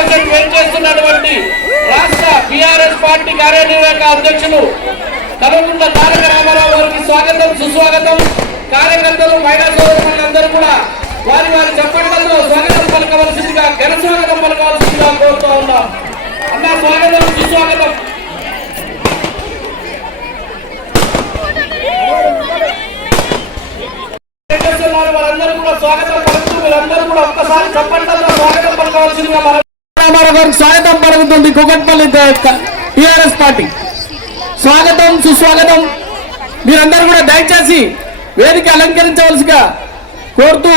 కార్యకర్తల సమావేశం చేస్తున్నటువంటి రాష్ట్ర బీఆర్ఎస్ పార్టీ కార్యనిర్వాహక అధ్యక్షులు కలగుండ తారక రామారావు గారికి స్వాగతం సుస్వాగతం. కార్యకర్తలు మహిళా సోదరులందరూ కూడా వారి వారి చెప్పడంలో స్వాగతం పలకవలసిందిగా ఘన స్వాగతం పలకవలసిందిగా కోరుతూ ఉన్నాం. అన్న స్వాగతం సుస్వాగతం. వారందరూ కూడా స్వాగతం పలుకుతూ వీరందరూ కూడా ఒక్కసారి చెప్పండి స్వాగతం పలకవలసిందిగా మన గారికి స్వాగతం పలుకుతుంది కుకట్పల్లి టిఆర్ఎస్ పార్టీ. స్వాగతం సుస్వాగతం. మీరందరూ కూడా దయచేసి వేదిక అలంకరించవలసిగా కోరుతూ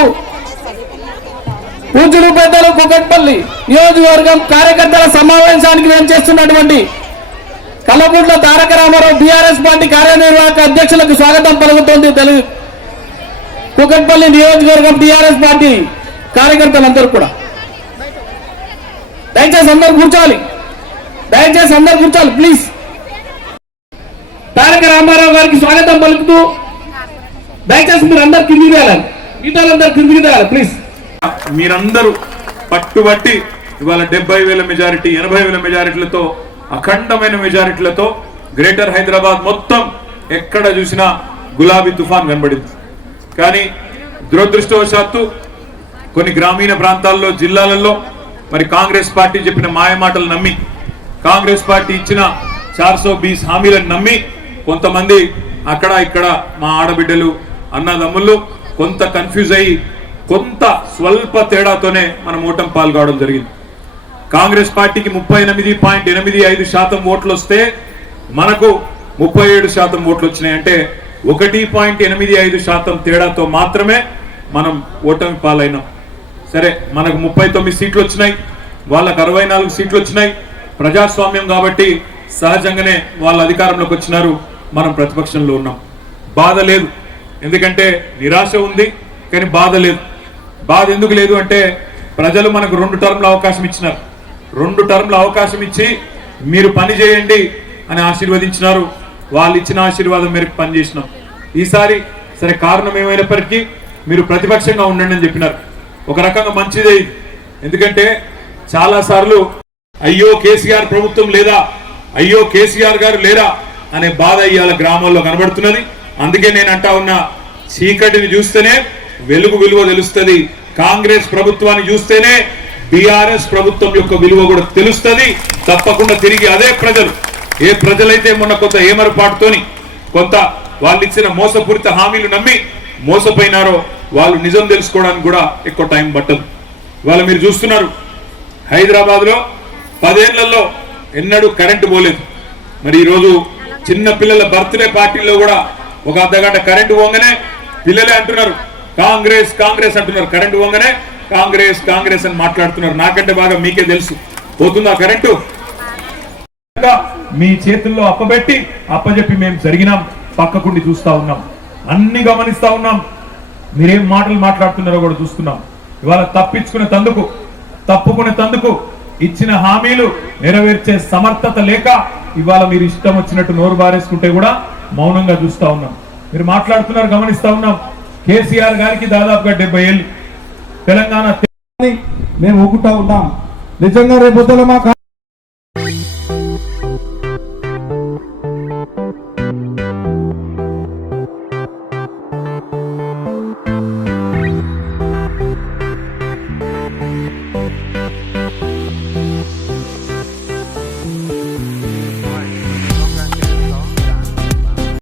పూజలు పెద్దలు కుకట్పల్లి నియోజకవర్గం కార్యకర్తల సమావేశానికి మేము చేస్తున్నటువంటి కల్లగుంట్ల తారక రామారావు బీఆర్ఎస్ పార్టీ కార్యనిర్వాహక అధ్యక్షులకు స్వాగతం పలుకుతోంది. తెలుగు కుకట్పల్లి నియోజకవర్గం టిఆర్ఎస్ పార్టీ కార్యకర్తలందరూ కూడా. అందరు కూర్చోవాలి. దయచేసి అందరు కూర్చోవాలి ప్లీజ్ తారక రామారావు గారికి స్వాగతం పలుకుతూ దయచేసి మీరు అందరు కిందికి తేయాలి మిగతా అందరు కిందికి తేయాలి ప్లీజ్ మీరందరూ పట్టుబట్టి ఇవాళ డెబ్బై వేల మెజారిటీ ఎనభై వేల మెజారిటీలతో అఖండమైన మెజారిటీలతో గ్రేటర్ హైదరాబాద్ మొత్తం ఎక్కడ చూసినా గులాబీ తుఫాన్ కనబడింది. కానీ దురదృష్టవశాత్తు కొన్ని గ్రామీణ ప్రాంతాల్లో జిల్లాలలో మరి కాంగ్రెస్ పార్టీ చెప్పిన మాయమాటలు నమ్మి కాంగ్రెస్ పార్టీ ఇచ్చిన చార్సో బీస్ హామీలను నమ్మి కొంతమంది అక్కడ ఇక్కడ మా ఆడబిడ్డలు అన్నదమ్ముళ్ళు కొంత కన్ఫ్యూజ్ అయ్యి కొంత స్వల్ప తేడాతోనే మనం ఓటం పాల్గొనడం జరిగింది. కాంగ్రెస్ పార్టీకి ముప్పై ఎనిమిది పాయింట్ ఎనిమిది ఐదు శాతం ఓట్లు వస్తే మనకు ముప్పై ఏడు శాతం ఓట్లు వచ్చినాయి అంటే ఒకటి పాయింట్ ఎనిమిది ఐదు శాతం తేడాతో మాత్రమే మనం ఓటమి పాలైనాం. సరే మనకు ముప్పై తొమ్మిది సీట్లు వచ్చినాయి. వాళ్ళకు అరవై నాలుగు సీట్లు వచ్చినాయి. ప్రజాస్వామ్యం కాబట్టి సహజంగానే వాళ్ళ అధికారంలోకి వచ్చినారు. మనం ప్రతిపక్షంలో ఉన్నాం. బాధ లేదు. ఎందుకంటే నిరాశ ఉంది కానీ బాధ లేదు. బాధ ఎందుకు లేదు అంటే ప్రజలు మనకు రెండు టర్మ్ల అవకాశం ఇచ్చినారు. రెండు టర్మ్ల అవకాశం ఇచ్చి మీరు పని చేయండి అని ఆశీర్వదించినారు. వాళ్ళు ఇచ్చిన ఆశీర్వాదం మేరకు పనిచేసినాం. ఈసారి సరే కారణం ఏమైనప్పటికీ మీరు ప్రతిపక్షంగా ఉండండి అని చెప్పినారు. ఒక రకంగా మంచిదే ఎందుకంటే చాలా సార్లు అయ్యో కేసీఆర్ ప్రభుత్వం లేదా అయ్యో కేసీఆర్ గారు లేరా అనే బాధ ఇవాళ గ్రామాల్లో కనబడుతున్నది. అందుకే నేను అంటా ఉన్నా చీకటిని చూస్తేనే వెలుగు విలువ తెలుస్తుంది. కాంగ్రెస్ ప్రభుత్వాన్ని చూస్తేనే బీఆర్ఎస్ ప్రభుత్వం యొక్క విలువ కూడా తెలుస్తుంది. తప్పకుండా తిరిగి అదే ప్రజలు ఏ ప్రజలైతే మొన్న కొంత ఏమరపాటుతోని కొంత వాళ్ళు ఇచ్చిన మోసపూరిత హామీలు నమ్మి మోసపోయినారో వాళ్ళు నిజం తెలుసుకోవడానికి కూడా ఎక్కువ టైం పట్టదు. ఇవాళ మీరు చూస్తున్నారు హైదరాబాద్లో పదేళ్ళలో ఎన్నడూ కరెంటు పోలేదు. మరి ఈరోజు చిన్న పిల్లల బర్త్డే పార్టీలో కూడా ఒక అర్ధగంట కరెంటు పోగానే పిల్లలే అంటున్నారు కాంగ్రెస్ కాంగ్రెస్ అంటున్నారు కరెంటు పోగానే కాంగ్రెస్ కాంగ్రెస్ అని మాట్లాడుతున్నారు. నాకంటే బాగా మీకే తెలుసు. పోతుందా కరెంటు? మీ చేతుల్లో అప్పబెట్టి అప్పజెప్పి మేము జరిగినాం పక్కకుండి చూస్తా ఉన్నాం అన్ని గమనిస్తా ఉన్నాం. మీరేం మాటలు మాట్లాడుతున్నారో కూడా చూస్తున్నాం. ఇవాళ తప్పించుకునే తందుకు తప్పుకునే తందుకు ఇచ్చిన హామీలు నెరవేర్చే సమర్థత లేక ఇవాళ మీరు ఇష్టం వచ్చినట్టు నోరు బారేసుకుంటే కూడా మౌనంగా చూస్తా ఉన్నాం. మీరు మాట్లాడుతున్నారు గమనిస్తా ఉన్నాం. కేసీఆర్ గారికి దాదాపుగా డెబ్బై ఏళ్ళు. తెలంగాణ మేము ఊకుంటా ఉన్నాం నిజంగా రేపొద్దుల మా